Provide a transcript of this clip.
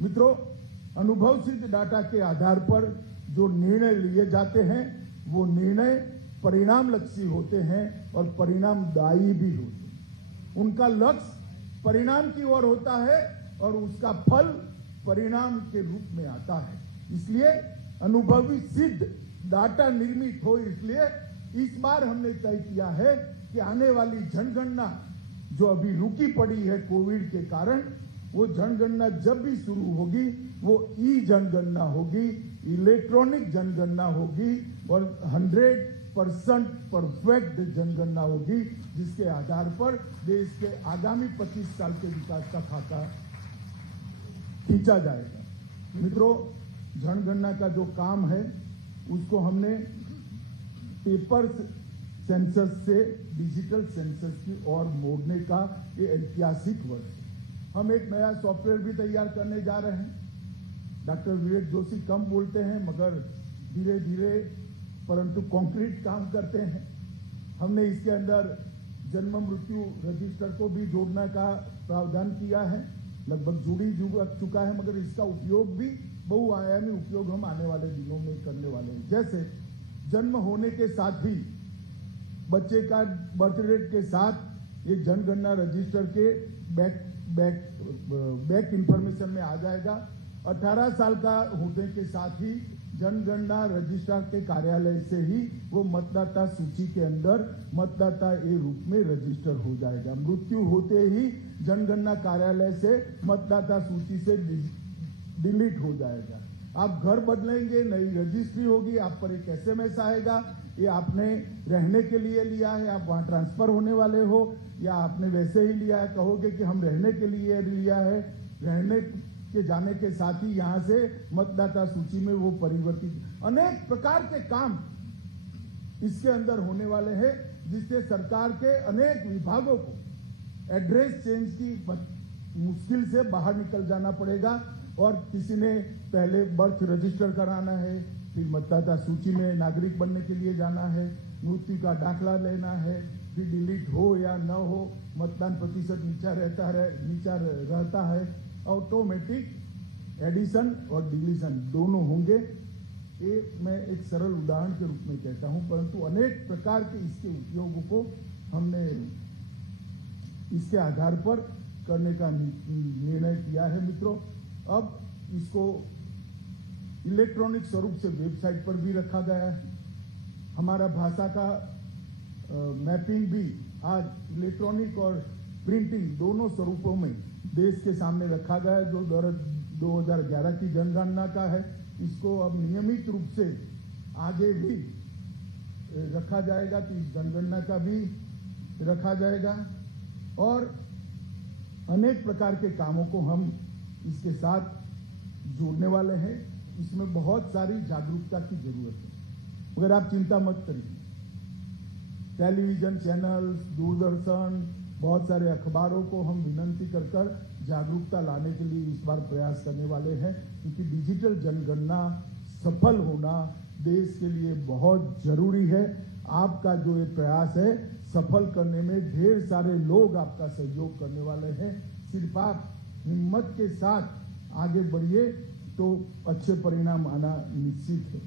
मित्रों, अनुभव सिद्ध डाटा के आधार पर जो निर्णय लिए जाते हैं वो निर्णय परिणाम लक्ष्य होते हैं और परिणामदायी भी होते हैं। उनका लक्ष्य परिणाम की ओर होता है और उसका फल परिणाम के रूप में आता है। इसलिए अनुभवी सिद्ध डाटा निर्मित हो, इसलिए इस बार हमने तय किया है कि आने वाली जनगणना जो अभी रुकी पड़ी है कोविड के कारण, वो जनगणना जब भी शुरू होगी वो ई जनगणना होगी, इलेक्ट्रॉनिक जनगणना होगी और 100% परफेक्ट जनगणना होगी, जिसके आधार पर देश के आगामी 25 साल के विकास का खाका खींचा जाएगा। मित्रों, जनगणना का जो काम है उसको हमने पेपर सेंसस से डिजिटल सेंसस की ओर मोड़ने का ये ऐतिहासिक वर्ष है। हम एक नया सॉफ्टवेयर भी तैयार करने जा रहे हैं। डॉक्टर विवेक जोशी कम बोलते हैं मगर धीरे धीरे परंतु कॉन्क्रीट काम करते हैं। हमने इसके अंदर जन्म मृत्यु रजिस्टर को भी जोड़ने का प्रावधान किया है, लगभग जुड़ चुका है, मगर इसका उपयोग भी बहुआयामी उपयोग हम आने वाले दिनों में करने वाले हैं। जैसे जन्म होने के साथ ही बच्चे का बर्थ रेट के साथ ये जनगणना रजिस्टर के बैक इंफॉर्मेशन में आ जाएगा। 18 साल का होने के साथ ही जनगणना रजिस्ट्रार के कार्यालय से ही वो मतदाता सूची के अंदर मतदाता ए रूप में रजिस्टर हो जाएगा। मृत्यु होते ही जनगणना कार्यालय से मतदाता सूची से डिलीट हो जाएगा। आप घर बदलेंगे, नई रजिस्ट्री होगी, आप पर एक SMS आएगा, ये आपने रहने के लिए लिया है, आप वहां ट्रांसफर होने वाले हो, या आपने वैसे ही लिया है, कहोगे कि हम रहने के लिए लिया है, रहने के जाने के साथ ही यहां से मतदाता सूची में वो परिवर्तित। अनेक प्रकार के काम इसके अंदर होने वाले हैं, जिससे सरकार के अनेक विभागों को एड्रेस चेंज की मुश्किल से बाहर निकल जाना पड़ेगा। और किसी ने पहले बर्थ रजिस्टर कराना है, फिर मतदाता सूची में नागरिक बनने के लिए जाना है, मृत्यु का दाखला लेना है, फिर डिलीट हो या न हो, मतदान प्रतिशत नीचा रहता है, ऑटोमेटिक एडिशन और डिलीशन दोनों होंगे। ये मैं एक सरल उदाहरण के रूप में कहता हूं, परंतु अनेक प्रकार के इसके उपयोगों को हमने इसके आधार पर करने का निर्णय किया है। मित्रों, अब इसको इलेक्ट्रॉनिक स्वरूप से वेबसाइट पर भी रखा गया है। हमारा भाषा का मैपिंग भी आज इलेक्ट्रॉनिक और प्रिंटिंग दोनों स्वरूपों में देश के सामने रखा गया है। जो 2011 की जनगणना का है, इसको अब नियमित रूप से आगे भी रखा जाएगा, तो इस जनगणना का भी रखा जाएगा और अनेक प्रकार के कामों को हम इसके साथ जोड़ने वाले हैं। इसमें बहुत सारी जागरूकता की जरूरत है, मगर आप चिंता मत करिए। टेलीविजन चैनल्स, दूरदर्शन, बहुत सारे अखबारों को हम विनंती कर जागरूकता लाने के लिए इस बार प्रयास करने वाले हैं, क्योंकि डिजिटल जनगणना सफल होना देश के लिए बहुत जरूरी है। आपका जो ये प्रयास है सफल करने में ढेर सारे लोग आपका सहयोग करने वाले हैं। सिर्फ आप हिम्मत के साथ आगे बढ़िए तो अच्छे परिणाम आना निश्चित है।